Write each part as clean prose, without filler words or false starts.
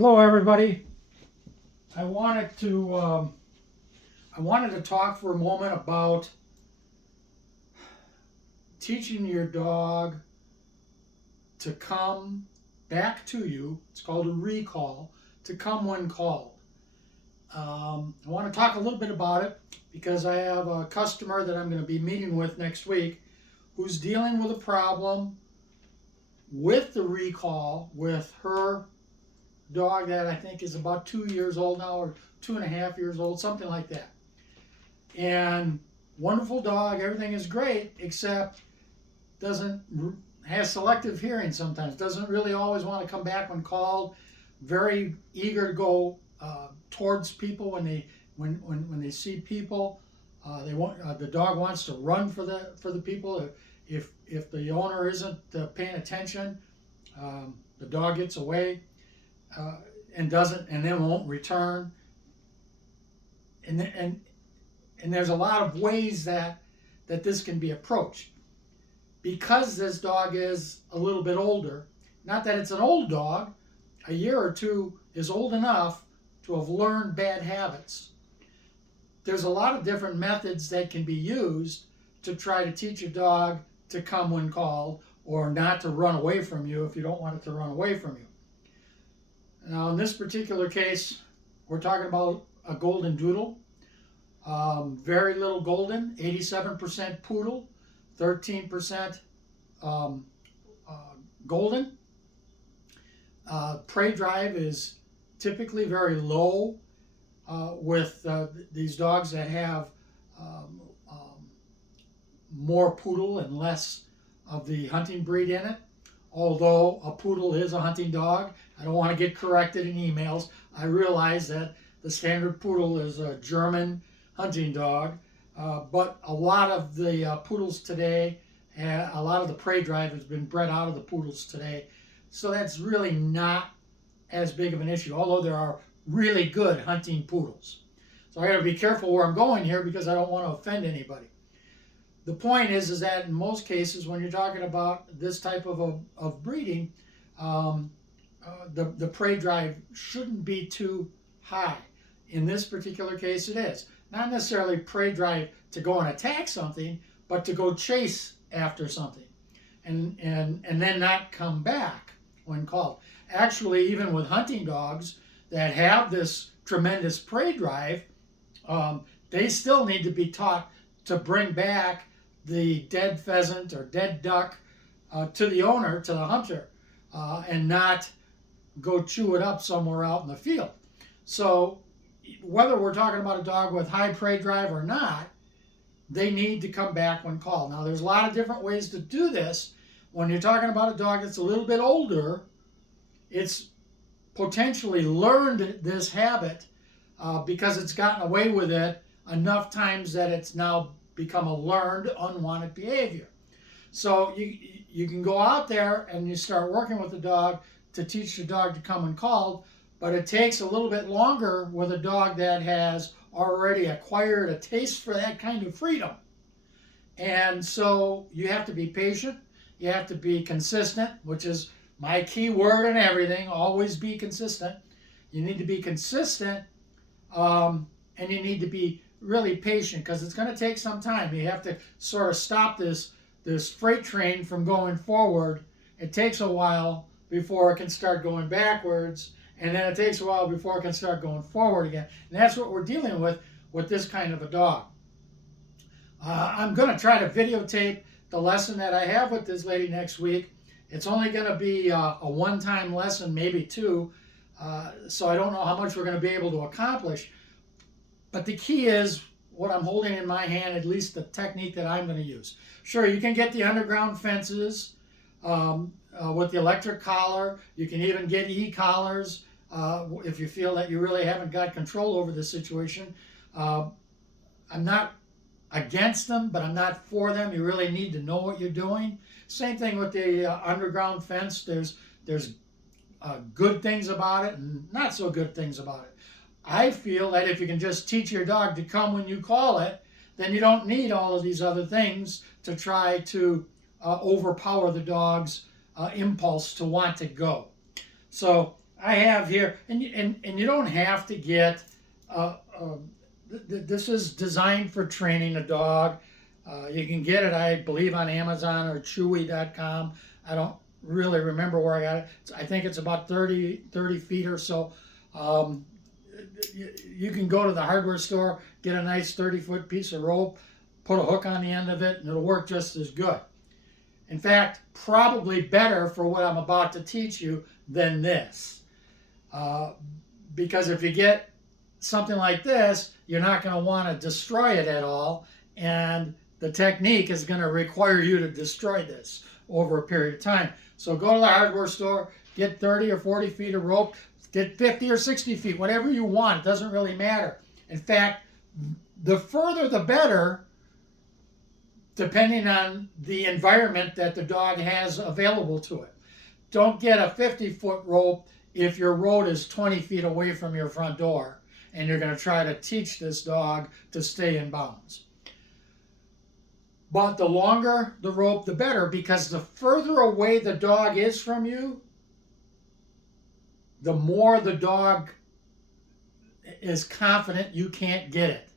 Hello, everybody. I wanted to talk for a moment about teaching your dog to come back to you. It's called a recall, to come when called. I want to talk a little bit about it because I have a customer that I'm going to be meeting with next week who's dealing with a problem with the recall with her dog that I think is about 2 years old now, or 2.5 years old, something like that. And wonderful dog, everything is great, except has selective hearing sometimes, doesn't really always want to come back when called, very eager to go towards people when they see people. The dog wants to run for the people. If the owner isn't paying attention, the dog gets away. And then won't return. And there's a lot of ways that this can be approached. Because this dog is a little bit older, not that it's an old dog, a year or two is old enough to have learned bad habits. There's a lot of different methods that can be used to try to teach a dog to come when called, or not to run away from you if you don't want it to run away from you. Now, in this particular case, we're talking about a golden doodle. Very little golden, 87% poodle, 13% golden. Prey drive is typically very low with these dogs that have more poodle and less of the hunting breed in it. Although a poodle is a hunting dog, I don't want to get corrected in emails. I realize that the standard poodle is a German hunting dog, but a lot of the poodles today, a lot of the prey drive has been bred out of the poodles today. So that's really not as big of an issue, although there are really good hunting poodles. So I got to be careful where I'm going here because I don't want to offend anybody. The point is that in most cases, when you're talking about this type of breeding, the prey drive shouldn't be too high. In this particular case, it is. Not necessarily prey drive to go and attack something, but to go chase after something, and then not come back when called. Actually, even with hunting dogs that have this tremendous prey drive, they still need to be taught to bring back the dead pheasant or dead duck to the owner, to the hunter, and not go chew it up somewhere out in the field. So whether we're talking about a dog with high prey drive or not, they need to come back when called. Now, there's a lot of different ways to do this. When you're talking about a dog that's a little bit older, it's potentially learned this habit because it's gotten away with it enough times that it's now become a learned unwanted behavior. So you can go out there and you start working with the dog to teach the dog to come when called, but it takes a little bit longer with a dog that has already acquired a taste for that kind of freedom. And so you have to be patient, you have to be consistent, which is my key word in everything. Always be consistent. You need to be consistent, and you need to be really patient because it's going to take some time. You have to sort of stop this freight train from going forward. It takes a while before it can start going backwards, and then it takes a while before it can start going forward again. And that's what we're dealing with this kind of a dog. I'm going to try to videotape the lesson that I have with this lady next week. It's only going to be a one-time lesson, maybe two, so I don't know how much we're going to be able to accomplish. But the key is what I'm holding in my hand, at least the technique that I'm going to use. Sure, you can get the underground fences with the electric collar. You can even get e-collars if you feel that you really haven't got control over the situation. I'm not against them, but I'm not for them. You really need to know what you're doing. Same thing with the underground fence. There's good things about it and not so good things about it. I feel that if you can just teach your dog to come when you call it, then you don't need all of these other things to try to overpower the dog's impulse to want to go. So I have here, and you don't have to get. This is designed for training a dog. You can get it, I believe, on Amazon or Chewy.com. I don't really remember where I got it. I think it's about 30 feet or so. You can go to the hardware store, get a nice 30-foot piece of rope, put a hook on the end of it, and it'll work just as good. In fact, probably better for what I'm about to teach you than this. Because if you get something like this, you're not going to want to destroy it at all, and the technique is going to require you to destroy this over a period of time. So go to the hardware store, get 30 or 40 feet of rope, get 50 or 60 feet, whatever you want. It doesn't really matter. In fact, the further the better, depending on the environment that the dog has available to it. Don't get a 50-foot rope if your road is 20 feet away from your front door and you're going to try to teach this dog to stay in bounds. But the longer the rope, the better, because the further away the dog is from you, the more the dog is confident you can't get it.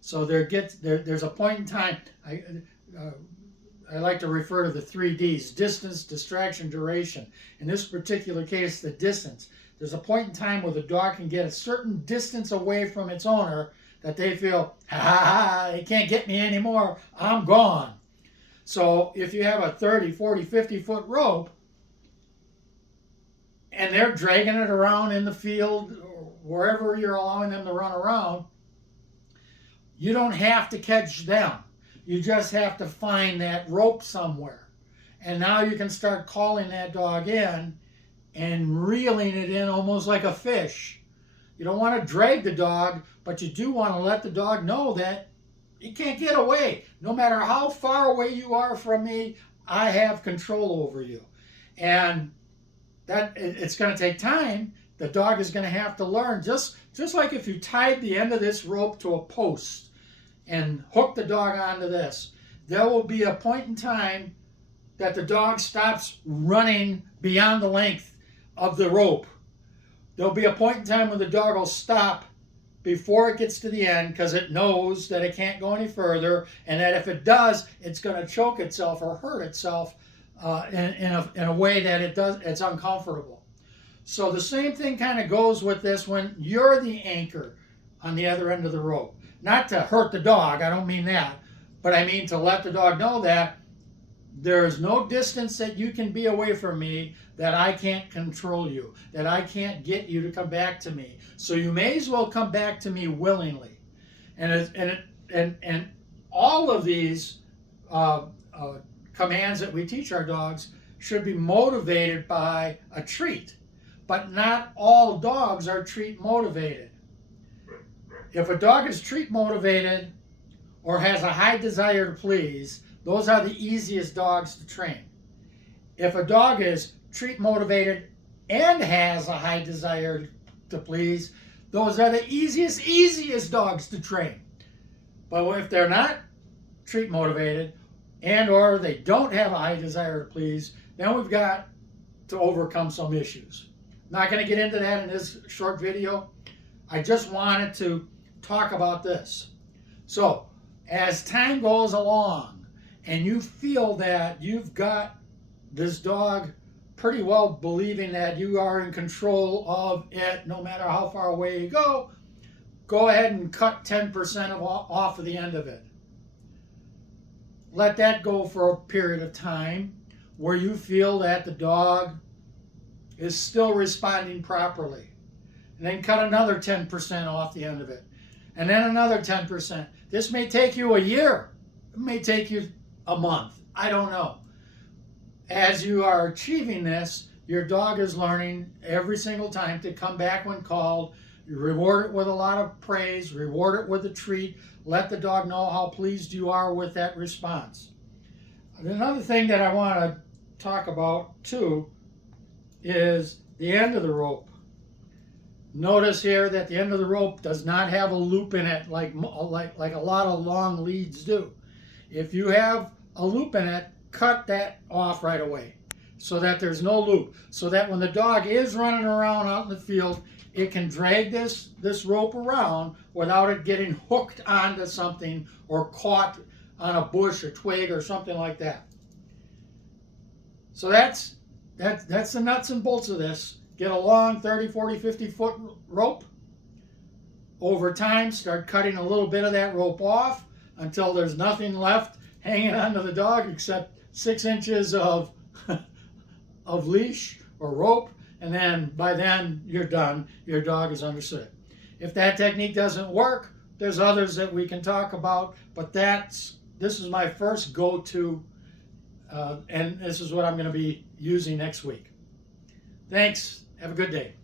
So there's a point in time, I like to refer to the 3 Ds: distance, distraction, duration. In this particular case, the distance. There's a point in time where the dog can get a certain distance away from its owner that they feel, they can't get me anymore, I'm gone. So if you have a 30, 40, 50-foot rope, and they're dragging it around in the field, or wherever you're allowing them to run around, you don't have to catch them. You just have to find that rope somewhere. And now you can start calling that dog in and reeling it in almost like a fish. You don't want to drag the dog, but you do want to let the dog know that he can't get away. No matter how far away you are from me, I have control over you. And that it's going to take time. The dog is going to have to learn. Just like if you tied the end of this rope to a post and hook the dog onto this, there will be a point in time that the dog stops running beyond the length of the rope. There'll be a point in time when the dog will stop before it gets to the end because it knows that it can't go any further, and that if it does, it's going to choke itself or hurt itself in a way that it's uncomfortable. So the same thing kind of goes with this when you're the anchor on the other end of the rope. Not to hurt the dog, I don't mean that, but I mean to let the dog know that there is no distance that you can be away from me that I can't control you, that I can't get you to come back to me. So you may as well come back to me willingly. And all of these commands that we teach our dogs should be motivated by a treat. But not all dogs are treat motivated. If a dog is treat motivated or has a high desire to please, those are the easiest dogs to train. If a dog is treat motivated and has a high desire to please, those are the easiest dogs to train. But if they're not treat motivated and or they don't have a high desire to please, then we've got to overcome some issues. Not going to get into that in this short video. I just wanted to talk about this. So, as time goes along and you feel that you've got this dog pretty well believing that you are in control of it no matter how far away you go ahead and cut 10% off of the end of it. Let that go for a period of time where you feel that the dog is still responding properly. And then cut another 10% off the end of it. And then another 10%. This may take you a year. It may take you a month. I don't know. As you are achieving this, your dog is learning every single time to come back when called. You reward it with a lot of praise. Reward it with a treat. Let the dog know how pleased you are with that response. Another thing that I want to talk about too is the end of the rope. Notice here that the end of the rope does not have a loop in it like a lot of long leads do. If you have a loop in it, cut that off right away. so that there's no loop, so that when the dog is running around out in the field, it can drag this rope around without it getting hooked onto something or caught on a bush or twig or something like that. So that's the nuts and bolts of this. Get a long 30, 40, 50 foot rope. Over time, start cutting a little bit of that rope off until there's nothing left hanging onto the dog except 6 inches of leash or rope, and then by then you're done. Your dog is understood. If that technique doesn't work, there's others that we can talk about, but this is my first go-to, and this is what I'm going to be using next week. Thanks. Have a good day.